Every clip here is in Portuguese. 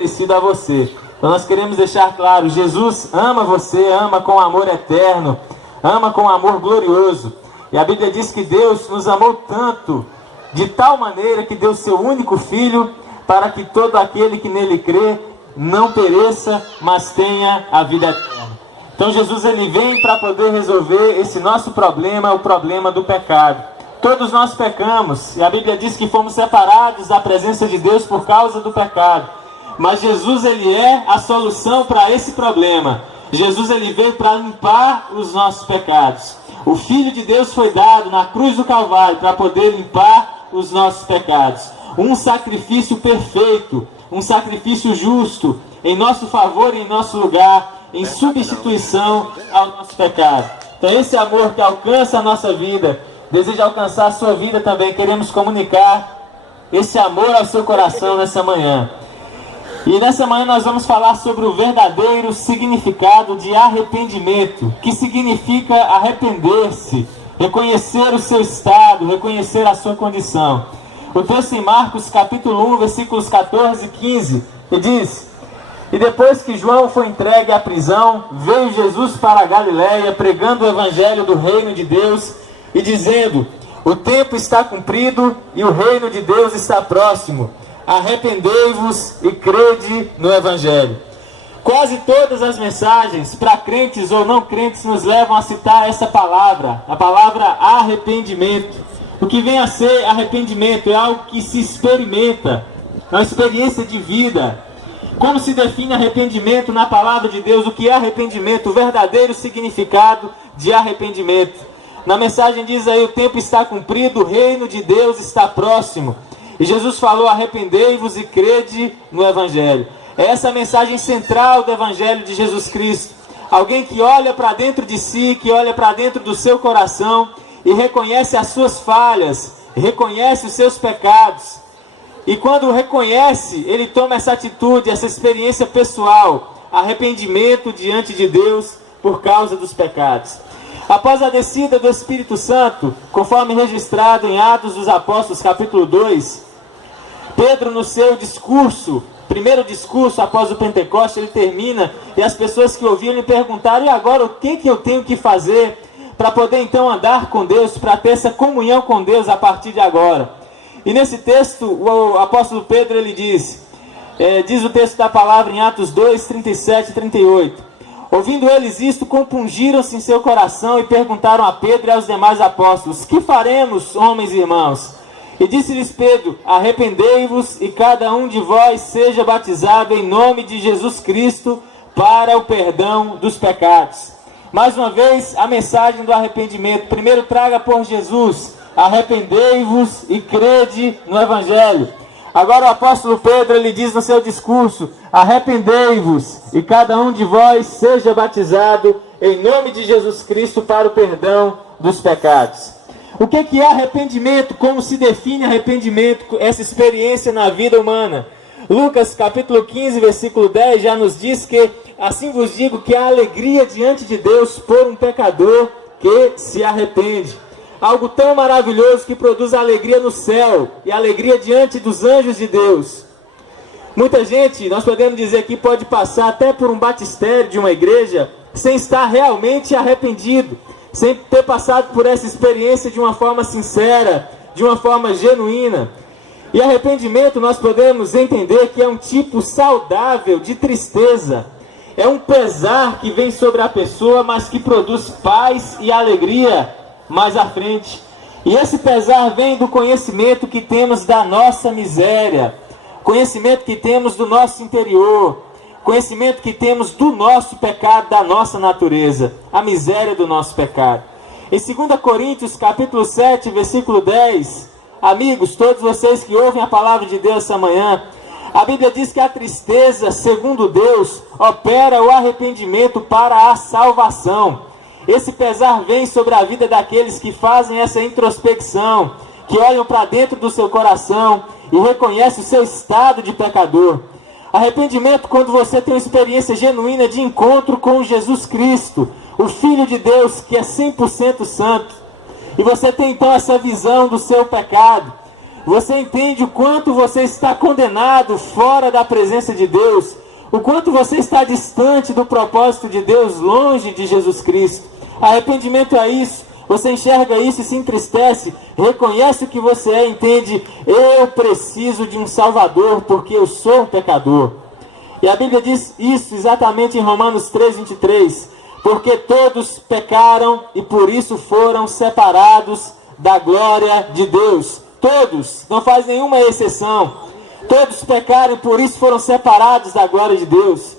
oferecido a você. Então nós queremos deixar claro, Jesus ama você, ama com amor eterno, ama com amor glorioso. E a Bíblia diz que Deus nos amou tanto, de tal maneira que deu seu único Filho, para que todo aquele que nele crê não pereça, mas tenha a vida eterna. Então Jesus ele vem para poder resolver esse nosso problema, o problema do pecado. Todos nós pecamos, e a Bíblia diz que fomos separados da presença de Deus por causa do pecado. Mas Jesus ele é a solução para esse problema. Jesus ele veio para limpar os nossos pecados. O Filho de Deus foi dado na cruz do Calvário para poder limpar os nossos pecados. Um sacrifício perfeito, um sacrifício justo, em nosso favor e em nosso lugar, em substituição ao nosso pecado. Então esse amor que alcança a nossa vida, deseja alcançar a sua vida também. Queremos comunicar esse amor ao seu coração nessa manhã. E nessa manhã nós vamos falar sobre o verdadeiro significado de arrependimento, que significa arrepender-se, reconhecer o seu estado, reconhecer a sua condição. O texto em Marcos capítulo 1, versículos 14 e 15, que diz: E depois que João foi entregue à prisão, veio Jesus para a Galiléia, pregando o evangelho do reino de Deus e dizendo: O tempo está cumprido e o reino de Deus está próximo. Arrependei-vos e crede no evangelho. Quase todas as mensagens, para crentes ou não crentes, nos levam a citar essa palavra, a palavra arrependimento. O que vem a ser arrependimento é algo que se experimenta, é uma experiência de vida. Como se define arrependimento na palavra de Deus? O que é arrependimento? O verdadeiro significado de arrependimento. Na mensagem diz aí: o tempo está cumprido, o reino de Deus está próximo. E Jesus falou: arrependei-vos e crede no evangelho. É essa a mensagem central do evangelho de Jesus Cristo. Alguém que olha para dentro de si, que olha para dentro do seu coração e reconhece as suas falhas, reconhece os seus pecados. E quando reconhece, ele toma essa atitude, essa experiência pessoal, arrependimento diante de Deus por causa dos pecados. Após a descida do Espírito Santo, conforme registrado em Atos dos Apóstolos capítulo 2, Pedro, no seu discurso, primeiro discurso após o Pentecostes, ele termina, e as pessoas que ouviam lhe perguntaram: e agora o que eu tenho que fazer para poder então andar com Deus, para ter essa comunhão com Deus a partir de agora? E nesse texto, o apóstolo Pedro ele diz o texto da palavra em Atos 2, 37 e 38. Ouvindo eles isto, compungiram-se em seu coração e perguntaram a Pedro e aos demais apóstolos: que faremos, homens e irmãos? E disse-lhes Pedro: arrependei-vos e cada um de vós seja batizado em nome de Jesus Cristo para o perdão dos pecados. Mais uma vez, a mensagem do arrependimento. Primeiro, traga por Jesus: arrependei-vos e crede no evangelho. Agora o apóstolo Pedro ele diz no seu discurso: arrependei-vos e cada um de vós seja batizado em nome de Jesus Cristo para o perdão dos pecados. O que é arrependimento? Como se define arrependimento, essa experiência na vida humana? Lucas capítulo 15, versículo 10 já nos diz que: assim vos digo que há alegria diante de Deus por um pecador que se arrepende. Algo tão maravilhoso que produz alegria no céu e alegria diante dos anjos de Deus. Muita gente, nós podemos dizer que pode passar até por um batistério de uma igreja sem estar realmente arrependido, sem ter passado por essa experiência de uma forma sincera, de uma forma genuína. E arrependimento nós podemos entender que é um tipo saudável de tristeza. É um pesar que vem sobre a pessoa, mas que produz paz e alegria mais à frente. E esse pesar vem do conhecimento que temos da nossa miséria, conhecimento que temos do nosso interior, conhecimento que temos do nosso pecado, da nossa natureza, a miséria do nosso pecado. Em 2 Coríntios capítulo 7, versículo 10, amigos, todos vocês que ouvem a palavra de Deus essa manhã, a Bíblia diz que a tristeza, segundo Deus, opera o arrependimento para a salvação. Esse pesar vem sobre a vida daqueles que fazem essa introspecção, que olham para dentro do seu coração e reconhecem o seu estado de pecador. Arrependimento quando você tem uma experiência genuína de encontro com Jesus Cristo, o Filho de Deus que é 100% santo. E você tem então essa visão do seu pecado. Você entende o quanto você está condenado fora da presença de Deus, o quanto você está distante do propósito de Deus, longe de Jesus Cristo. Arrependimento é isso. Você enxerga isso e se entristece, reconhece o que você é, entende: eu preciso de um Salvador porque eu sou um pecador. E a Bíblia diz isso exatamente em Romanos 3:23, porque todos pecaram e por isso foram separados da glória de Deus. Todos, não faz nenhuma exceção. Todos pecaram e por isso foram separados da glória de Deus.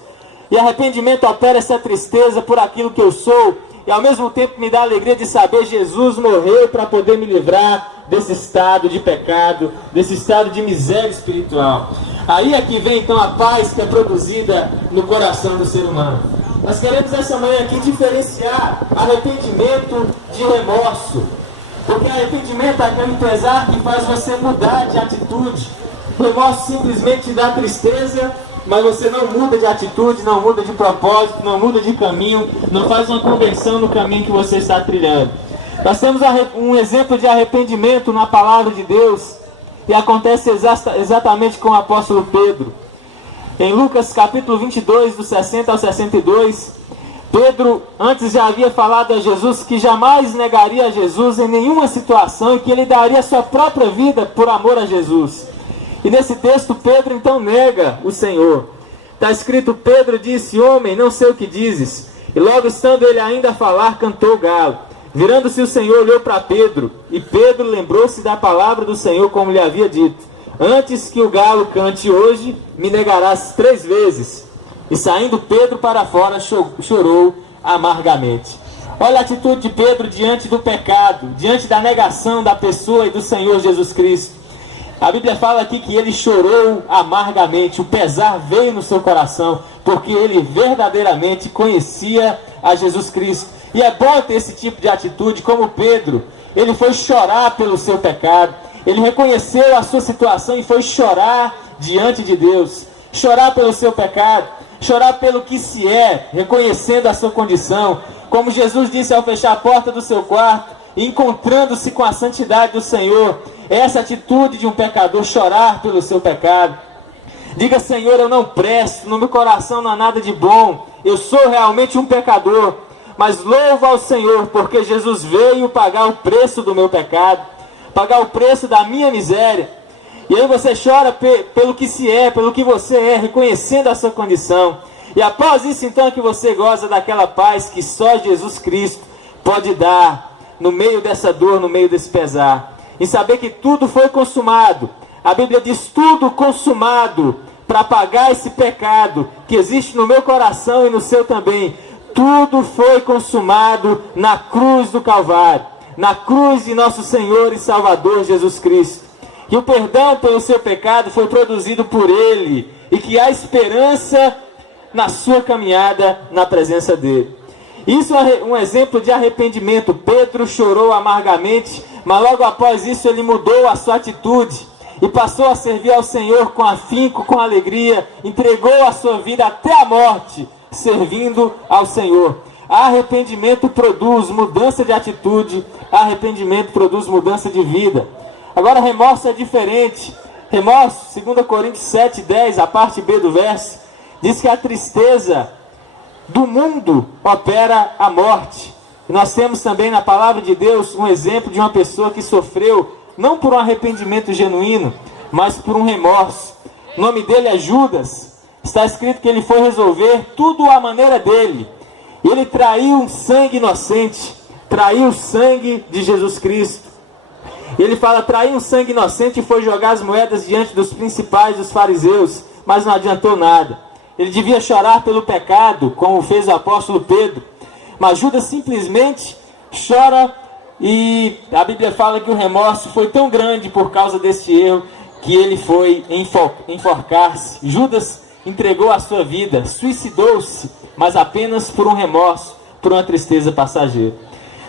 E arrependimento opera essa tristeza por aquilo que eu sou, e ao mesmo tempo me dá a alegria de saber Jesus morreu para poder me livrar desse estado de pecado, desse estado de miséria espiritual. Aí é que vem então a paz que é produzida no coração do ser humano. Nós queremos essa manhã aqui diferenciar arrependimento de remorso, porque arrependimento é aquele pesar que faz você mudar de atitude. Remorso simplesmente te dá tristeza, mas você não muda de atitude, não muda de propósito, não muda de caminho, não faz uma conversão no caminho que você está trilhando. Nós temos um exemplo de arrependimento na palavra de Deus, e acontece exatamente com o apóstolo Pedro. Em Lucas capítulo 22, do 60 ao 62, Pedro antes já havia falado a Jesus que jamais negaria a Jesus em nenhuma situação e que ele daria a sua própria vida por amor a Jesus. E nesse texto Pedro então nega o Senhor. Está escrito: Pedro disse: homem, não sei o que dizes. E logo estando ele ainda a falar, cantou o galo. Virando-se o Senhor, olhou para Pedro, e Pedro lembrou-se da palavra do Senhor, como lhe havia dito: antes que o galo cante hoje, me negarás 3 vezes. E saindo Pedro para fora, chorou amargamente. Olha a atitude de Pedro diante do pecado, diante da negação da pessoa e do Senhor Jesus Cristo. A Bíblia fala aqui que ele chorou amargamente, o pesar veio no seu coração, porque ele verdadeiramente conhecia a Jesus Cristo. E é bom ter esse tipo de atitude, como Pedro. Ele foi chorar pelo seu pecado, ele reconheceu a sua situação e foi chorar diante de Deus. Chorar pelo seu pecado, chorar pelo que se é, reconhecendo a sua condição. Como Jesus disse ao fechar a porta do seu quarto, encontrando-se com a santidade do Senhor. Essa atitude de um pecador, chorar pelo seu pecado. Diga: Senhor, eu não presto, no meu coração não há nada de bom, eu sou realmente um pecador, mas louvo ao Senhor, porque Jesus veio pagar o preço do meu pecado, pagar o preço da minha miséria. E aí você chora pelo que se é, pelo que você é, reconhecendo a sua condição. E após isso então é que você goza daquela paz que só Jesus Cristo pode dar, no meio dessa dor, no meio desse pesar. E saber que tudo foi consumado. A Bíblia diz: tudo consumado, para pagar esse pecado que existe no meu coração e no seu também. Tudo foi consumado na cruz do Calvário, na cruz de nosso Senhor e Salvador Jesus Cristo. E o perdão pelo seu pecado foi produzido por Ele, e que há esperança na sua caminhada na presença dEle. Isso é um exemplo de arrependimento. Pedro chorou amargamente, mas logo após isso ele mudou a sua atitude e passou a servir ao Senhor com afinco, com alegria, entregou a sua vida até a morte, servindo ao Senhor. Arrependimento produz mudança de atitude, arrependimento produz mudança de vida. Agora remorso é diferente. Remorso, 2 Coríntios 7:10, a parte B do verso, diz que a tristeza do mundo opera a morte. E nós temos também na palavra de Deus um exemplo de uma pessoa que sofreu, não por um arrependimento genuíno, mas por um remorso. O nome dele é Judas. Está escrito que ele foi resolver tudo à maneira dele. Ele traiu um sangue inocente, traiu o sangue de Jesus Cristo. Ele fala: traiu um sangue inocente e foi jogar as moedas diante dos principais dos fariseus, mas não adiantou nada. Ele devia chorar pelo pecado, como fez o apóstolo Pedro, mas Judas simplesmente chora, e a Bíblia fala que o remorso foi tão grande por causa desse erro, que ele foi enforcar-se. Judas entregou a sua vida, suicidou-se, mas apenas por um remorso, por uma tristeza passageira.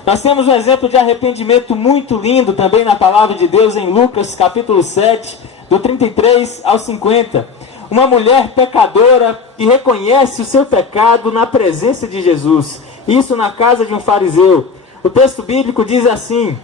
Nós temos um exemplo de arrependimento muito lindo também na palavra de Deus em Lucas capítulo 7, do 33 ao 50. Uma mulher pecadora que reconhece o seu pecado na presença de Jesus. Isso na casa de um fariseu. O texto bíblico diz assim: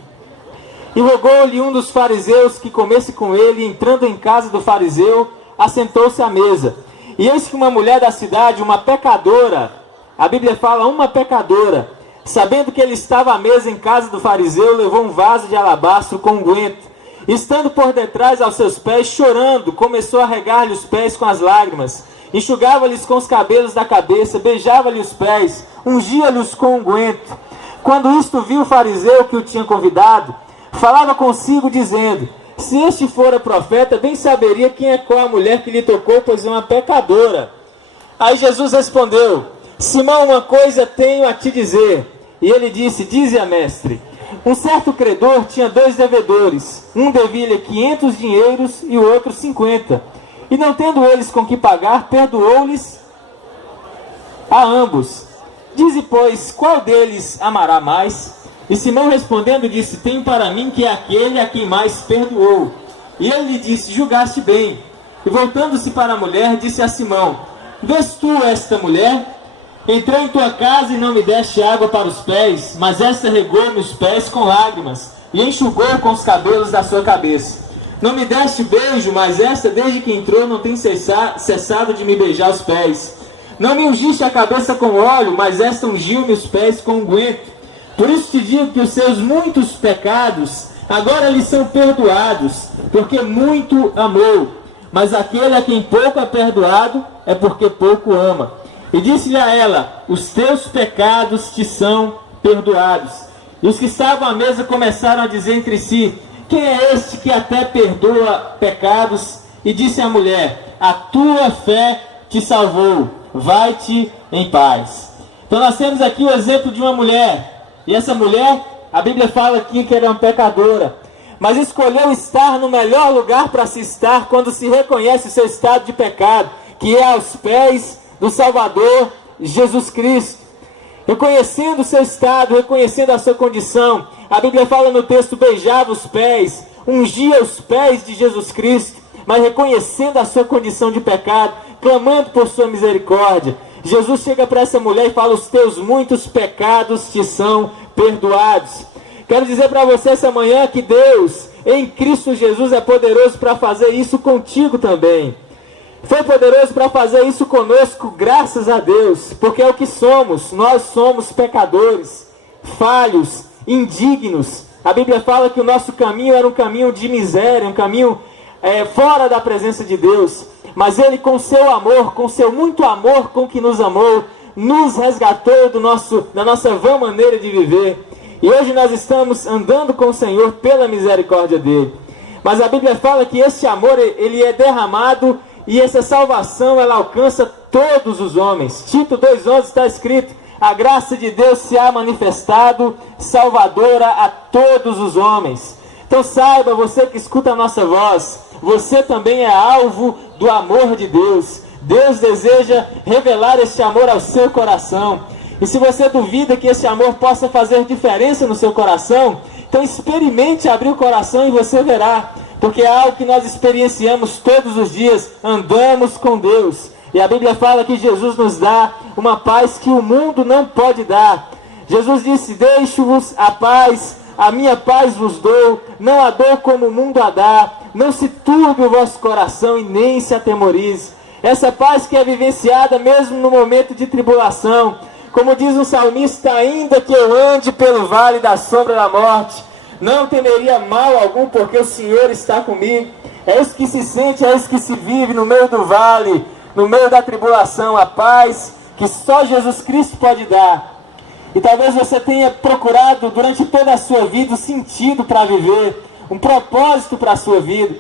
E rogou-lhe um dos fariseus que comesse com ele, e entrando em casa do fariseu, assentou-se à mesa. E eis que uma mulher da cidade, uma pecadora, a Bíblia fala uma pecadora, sabendo que ele estava à mesa em casa do fariseu, levou um vaso de alabastro com unguento. Estando por detrás aos seus pés, chorando, começou a regar-lhe os pés com as lágrimas, enxugava-lhes com os cabelos da cabeça, beijava-lhe os pés, ungia-lhes com unguento. Quando isto viu o fariseu que o tinha convidado, falava consigo, dizendo: se este fora profeta, bem saberia quem é qual a mulher que lhe tocou, pois é uma pecadora. Aí Jesus respondeu: Simão, uma coisa tenho a te dizer. E ele disse: dize-a, mestre. Um certo credor tinha 2 devedores. Um devia-lhe 500 dinheiros e o outro 50. E não tendo eles com que pagar, perdoou-lhes a ambos. Dize, pois, qual deles amará mais? E Simão respondendo disse: tenho para mim que é aquele a quem mais perdoou. E ele lhe disse: julgaste bem. E voltando-se para a mulher, disse a Simão: vês tu esta mulher? Entrei em tua casa e não me deste água para os pés, mas esta regou-me os pés com lágrimas e enxugou com os cabelos da sua cabeça. Não me deste beijo, mas esta desde que entrou não tem cessado de me beijar os pés. Não me ungiste a cabeça com óleo, mas esta ungiu-me os pés com unguento. Por isso te digo que os seus muitos pecados agora lhe são perdoados, porque muito amou. Mas aquele a quem pouco é perdoado é porque pouco ama. E disse-lhe a ela: os teus pecados te são perdoados. E os que estavam à mesa começaram a dizer entre si: quem é este que até perdoa pecados? E disse a mulher: a tua fé te salvou, vai-te em paz. Então nós temos aqui o exemplo de uma mulher. E essa mulher, a Bíblia fala aqui que ela é uma pecadora, mas escolheu estar no melhor lugar para se estar quando se reconhece o seu estado de pecado, que é aos pés do Salvador Jesus Cristo. Reconhecendo o seu estado, reconhecendo a sua condição, a Bíblia fala no texto: beijava os pés, ungia os pés de Jesus Cristo, mas reconhecendo a sua condição de pecado, clamando por sua misericórdia. Jesus chega para essa mulher e fala: os teus muitos pecados te são perdoados. Quero dizer para você essa manhã que Deus, em Cristo Jesus, é poderoso para fazer isso contigo também. Foi poderoso para fazer isso conosco, graças a Deus, porque é o que somos. Nós somos pecadores, falhos, indignos. A Bíblia fala que o nosso caminho era um caminho de miséria, um caminho fora da presença de Deus. Mas Ele, com seu amor, com seu muito amor com que nos amou, nos resgatou da nossa vã maneira de viver. E hoje nós estamos andando com o Senhor pela misericórdia dEle. Mas a Bíblia fala que esse amor, ele é derramado, e essa salvação, ela alcança todos os homens. Tito 2,11 está escrito: a graça de Deus se há manifestado, salvadora a todos os homens. Então saiba, você que escuta a nossa voz, você também é alvo do amor de Deus. Deus deseja revelar esse amor ao seu coração. E se você duvida que esse amor possa fazer diferença no seu coração, então experimente abrir o coração e você verá. Porque é algo que nós experienciamos todos os dias, andamos com Deus. E a Bíblia fala que Jesus nos dá uma paz que o mundo não pode dar. Jesus disse: deixo-vos a paz, a minha paz vos dou, não a dou como o mundo a dá. Não se turbe o vosso coração e nem se atemorize. Essa paz que é vivenciada mesmo no momento de tribulação. Como diz o salmista: ainda que eu ande pelo vale da sombra da morte, não temeria mal algum, porque o Senhor está comigo. É isso que se sente, é isso que se vive no meio do vale, no meio da tribulação, a paz que só Jesus Cristo pode dar. E talvez você tenha procurado durante toda a sua vida um sentido para viver, um propósito para a sua vida.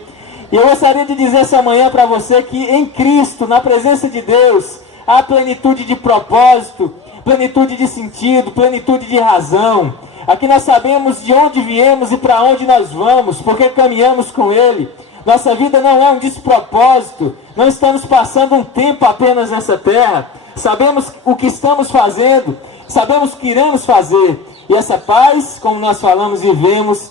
E eu gostaria de dizer essa manhã para você que em Cristo, na presença de Deus, há plenitude de propósito, plenitude de sentido, plenitude de razão. Aqui nós sabemos de onde viemos e para onde nós vamos, porque caminhamos com Ele. Nossa vida não é um despropósito, não estamos passando um tempo apenas nessa terra. Sabemos o que estamos fazendo, sabemos o que iremos fazer. E essa paz, como nós falamos, vivemos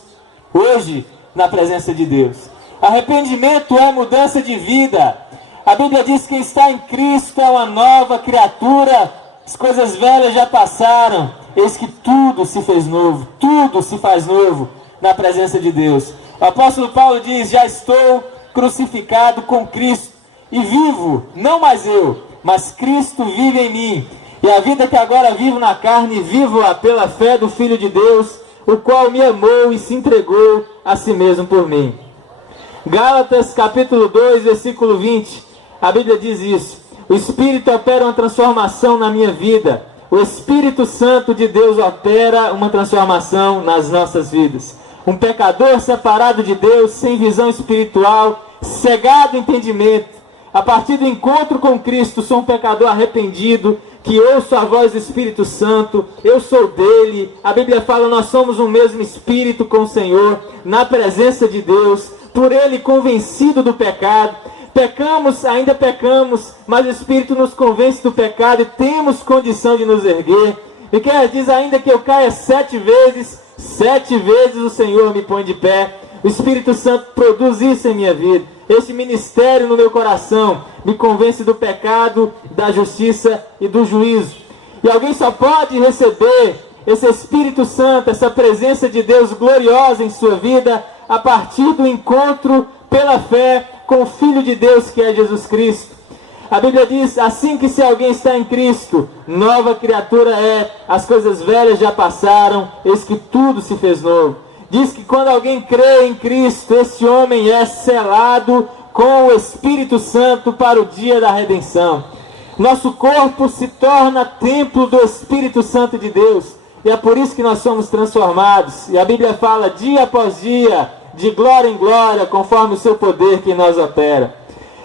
hoje na presença de Deus. Arrependimento é mudança de vida. A Bíblia diz que quem está em Cristo é uma nova criatura. As coisas velhas já passaram, eis que tudo se fez novo, tudo se faz novo. na presença de Deus. O apóstolo Paulo diz: já estou crucificado com Cristo, e vivo, não mais eu, mas Cristo vive em mim. E a vida que agora vivo na carne, vivo-a pela fé do Filho de Deus, o qual me amou e se entregou a si mesmo por mim. Gálatas capítulo 2, versículo 20, a Bíblia diz isso: o Espírito opera uma transformação na minha vida. O Espírito Santo de Deus opera uma transformação nas nossas vidas. Um pecador separado de Deus, sem visão espiritual, cegado em entendimento. A partir do encontro com Cristo, sou um pecador arrependido, que ouço a voz do Espírito Santo, eu sou dele. A Bíblia fala: nós somos um mesmo Espírito com o Senhor, na presença de Deus, por ele convencido do pecado. Pecamos, ainda pecamos, mas o Espírito nos convence do pecado e temos condição de nos erguer. Miqueias diz: ainda que eu caia 7 vezes o Senhor me põe de pé. O Espírito Santo produz isso em minha vida. Este ministério no meu coração me convence do pecado, da justiça e do juízo. E alguém só pode receber esse Espírito Santo, essa presença de Deus gloriosa em sua vida, a partir do encontro pela fé com o Filho de Deus, que é Jesus Cristo. A Bíblia diz assim que se alguém está em Cristo, nova criatura é, as coisas velhas já passaram, eis que tudo se fez novo. Diz que quando alguém crê em Cristo, esse homem é selado com o Espírito Santo para o dia da redenção. Nosso corpo se torna templo do Espírito Santo de Deus, e é por isso que nós somos transformados. E a Bíblia fala dia após dia, de glória em glória, conforme o seu poder que em nós opera.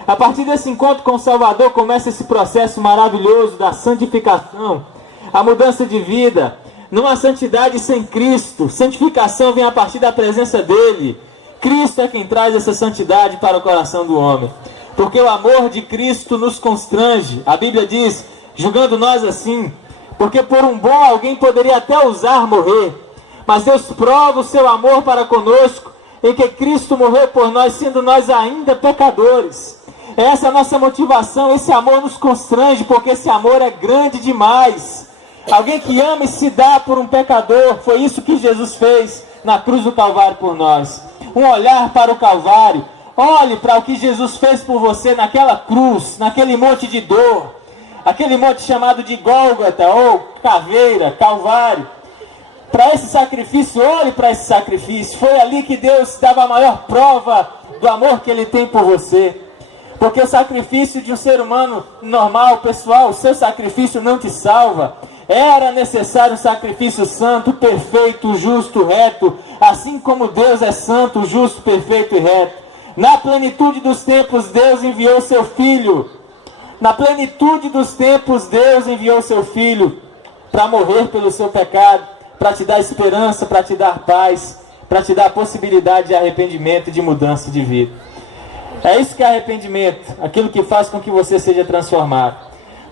A partir desse encontro com o Salvador começa esse processo maravilhoso da santificação, a mudança de vida. Não há santidade sem Cristo. Santificação vem a partir da presença dele. Cristo é quem traz essa santidade para o coração do homem, porque o amor de Cristo nos constrange. A Bíblia diz: julgando nós assim, porque por um bom alguém poderia até ousar morrer, mas Deus prova o seu amor para conosco em que Cristo morreu por nós, sendo nós ainda pecadores. Essa é a nossa motivação. Esse amor nos constrange, porque esse amor é grande demais. Alguém que ama e se dá por um pecador. Foi isso que Jesus fez na cruz do Calvário por nós. Um olhar para o Calvário. Olhe para o que Jesus fez por você naquela cruz, naquele monte de dor, aquele monte chamado de Gólgota ou Caveira, Calvário. Para esse sacrifício, olhe para esse sacrifício. Foi ali que Deus dava a maior prova do amor que Ele tem por você. Porque o sacrifício de um ser humano normal, pessoal, o seu sacrifício não te salva. Era necessário um sacrifício santo, perfeito, justo, reto, assim como Deus é santo, justo, perfeito e reto. Na plenitude dos tempos, Deus enviou seu Filho. Na plenitude dos tempos, Deus enviou seu Filho para morrer pelo seu pecado, para te dar esperança, para te dar paz, para te dar a possibilidade de arrependimento e de mudança de vida. É isso que é arrependimento, aquilo que faz com que você seja transformado.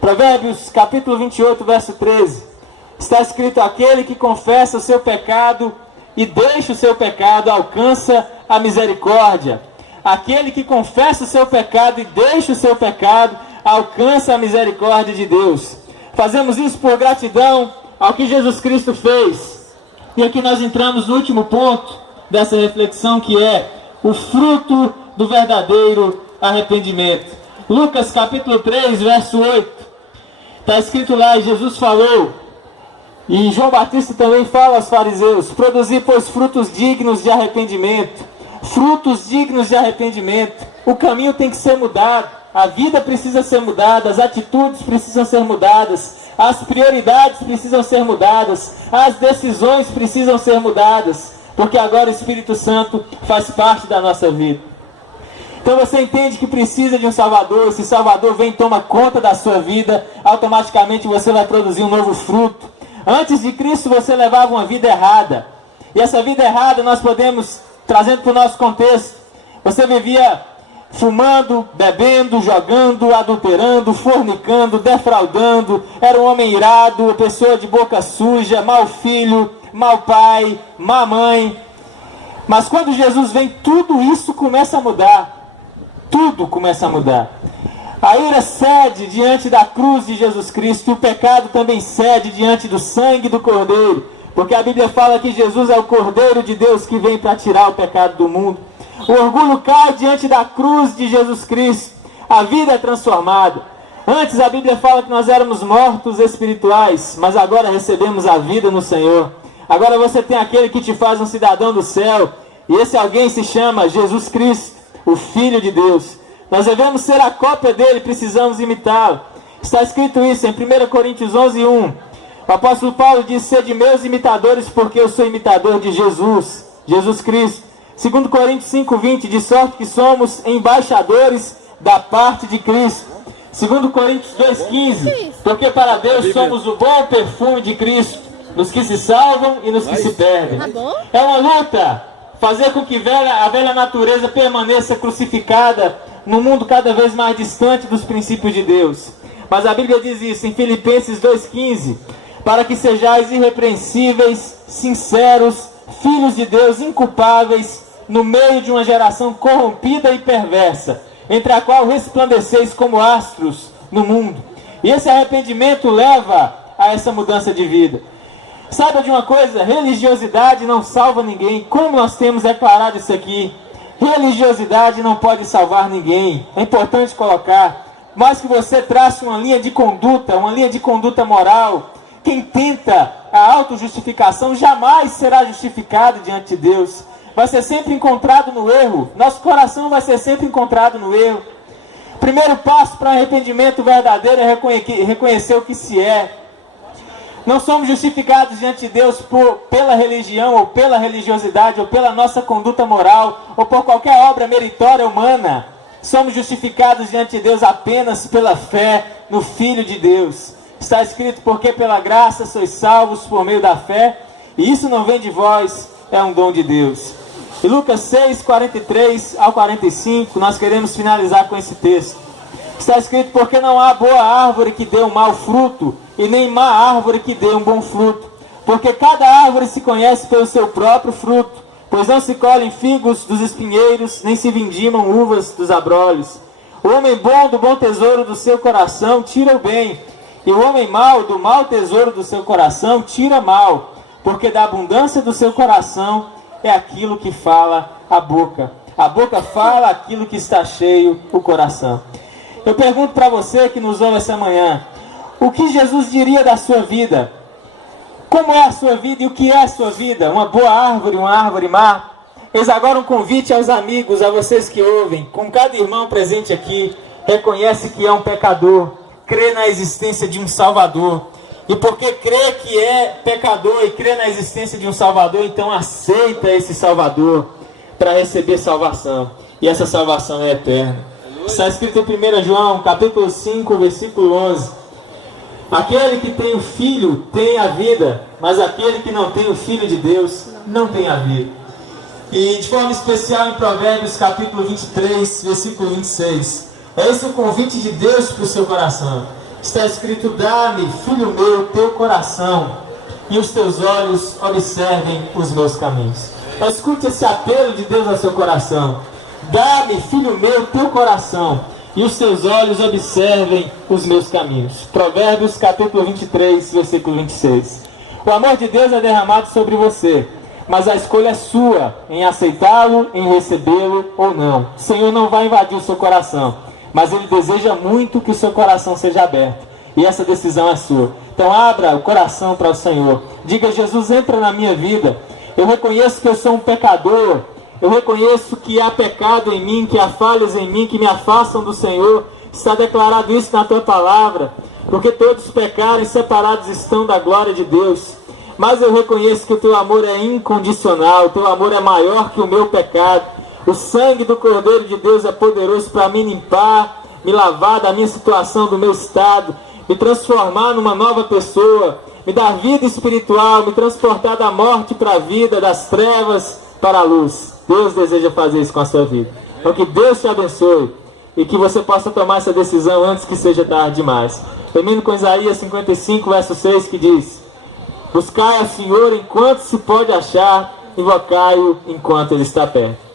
Provérbios capítulo 28, verso 13. Está escrito: aquele que confessa o seu pecado e deixa o seu pecado, alcança a misericórdia. Aquele que confessa o seu pecado e deixa o seu pecado, alcança a misericórdia de Deus. Fazemos isso por gratidão ao que Jesus Cristo fez. E aqui nós entramos no último ponto dessa reflexão, que é o fruto do verdadeiro arrependimento. Lucas capítulo 3, verso 8. Está escrito lá, e Jesus falou, e João Batista também fala aos fariseus: produzir, pois, frutos dignos de arrependimento. Frutos dignos de arrependimento. O caminho tem que ser mudado, a vida precisa ser mudada, as atitudes precisam ser mudadas, as prioridades precisam ser mudadas, as decisões precisam ser mudadas, porque agora o Espírito Santo faz parte da nossa vida. Então você entende que precisa de um Salvador. Esse Salvador vem e toma conta da sua vida, automaticamente você vai produzir um novo fruto. Antes de Cristo você levava uma vida errada, e essa vida errada nós podemos, trazendo para o nosso contexto, você vivia fumando, bebendo, jogando, adulterando, fornicando, defraudando, era um homem irado, uma pessoa de boca suja, mau filho, mau pai, má mãe. Mas quando Jesus vem, tudo isso começa a mudar. Tudo começa a mudar. A ira cede diante da cruz de Jesus Cristo, e o pecado também cede diante do sangue do Cordeiro. porque a Bíblia fala que Jesus é o Cordeiro de Deus que vem para tirar o pecado do mundo. O orgulho cai diante da cruz de Jesus Cristo. A vida é transformada. Antes a Bíblia fala que nós éramos mortos espirituais, mas agora recebemos a vida no Senhor. Agora você tem aquele que te faz um cidadão do céu, e esse alguém se chama Jesus Cristo, o Filho de Deus. Nós devemos ser a cópia dele, precisamos imitá-lo. Está escrito isso em 1 Coríntios 11:1. O apóstolo Paulo diz: sede meus imitadores, porque eu sou imitador de Jesus, Jesus Cristo. 2 Coríntios 5:20, de sorte que somos embaixadores da parte de Cristo. 2 Coríntios 2:15, porque para Deus somos o bom perfume de Cristo, nos que se salvam e nos que se perdem. É uma luta fazer com que a velha natureza permaneça crucificada num mundo cada vez mais distante dos princípios de Deus. Mas a Bíblia diz isso em Filipenses 2:15, para que sejais irrepreensíveis, sinceros, filhos de Deus, inculpáveis, no meio de uma geração corrompida e perversa, entre a qual resplandeceis como astros no mundo. E esse arrependimento leva a essa mudança de vida. Saiba de uma coisa, religiosidade não salva ninguém. Como nós temos declarado isso aqui, religiosidade não pode salvar ninguém. É importante colocar, mas que você trace uma linha de conduta moral. Quem tenta a autojustificação jamais será justificado diante de Deus. Vai ser sempre encontrado no erro. Nosso coração vai ser sempre encontrado no erro. Primeiro passo para arrependimento verdadeiro é reconhecer o que se é. Não somos justificados diante de Deus pela religião, ou pela religiosidade, ou pela nossa conduta moral, ou por qualquer obra meritória humana. Somos justificados diante de Deus apenas pela fé no Filho de Deus. Está escrito: porque pela graça sois salvos por meio da fé, e isso não vem de vós, é um dom de Deus. E Lucas 6, 43 ao 45, nós queremos finalizar com esse texto. Está escrito: porque não há boa árvore que dê um mau fruto, e nem má árvore que dê um bom fruto. Porque cada árvore se conhece pelo seu próprio fruto, pois não se colhem figos dos espinheiros, nem se vindimam uvas dos abrolhos. O homem bom do bom tesouro do seu coração tira o bem, e o homem mau do mau tesouro do seu coração tira mal, porque da abundância do seu coração é aquilo que fala a boca. A boca fala aquilo que está cheio o coração. Eu pergunto para você que nos ouve essa manhã, o que Jesus diria da sua vida? Como é a sua vida e o que é a sua vida? Uma boa árvore, uma árvore má? Eis agora um convite aos amigos, a vocês que ouvem, com cada irmão presente aqui, reconhece que é um pecador, crê na existência de um Salvador. E porque crê que é pecador e crê na existência de um Salvador, então aceita esse Salvador para receber salvação. E essa salvação é eterna. Está escrito em 1 João, capítulo 5, versículo 11. Aquele que tem o Filho tem a vida, mas aquele que não tem o Filho de Deus não tem a vida. E de forma especial em Provérbios, capítulo 23, versículo 26. É esse o convite de Deus para o seu coração. Está escrito: dá-me, filho meu, teu coração, e os teus olhos observem os meus caminhos. Escute esse apelo de Deus ao seu coração. Dá-me, filho meu, teu coração, e os teus olhos observem os meus caminhos. Provérbios capítulo 23, versículo 26. O amor de Deus é derramado sobre você, mas a escolha é sua em aceitá-lo, em recebê-lo ou não. O Senhor não vai invadir o seu coração, mas Ele deseja muito que o seu coração seja aberto. E essa decisão é sua. Então abra o coração para o Senhor. Diga: Jesus, entra na minha vida. Eu reconheço que eu sou um pecador. Eu reconheço que há pecado em mim, que há falhas em mim, que me afastam do Senhor. Está declarado isso na tua palavra. Porque todos pecaram e separados estão da glória de Deus. Mas eu reconheço que o teu amor é incondicional. O teu amor é maior que o meu pecado. O sangue do Cordeiro de Deus é poderoso para me limpar, me lavar da minha situação, do meu estado, me transformar numa nova pessoa, me dar vida espiritual, me transportar da morte para a vida, das trevas para a luz. Deus deseja fazer isso com a sua vida. Então que Deus te abençoe e que você possa tomar essa decisão antes que seja tarde demais. Termino com Isaías 55, verso 6, que diz: buscai ao Senhor enquanto se pode achar, invocai-o enquanto Ele está perto.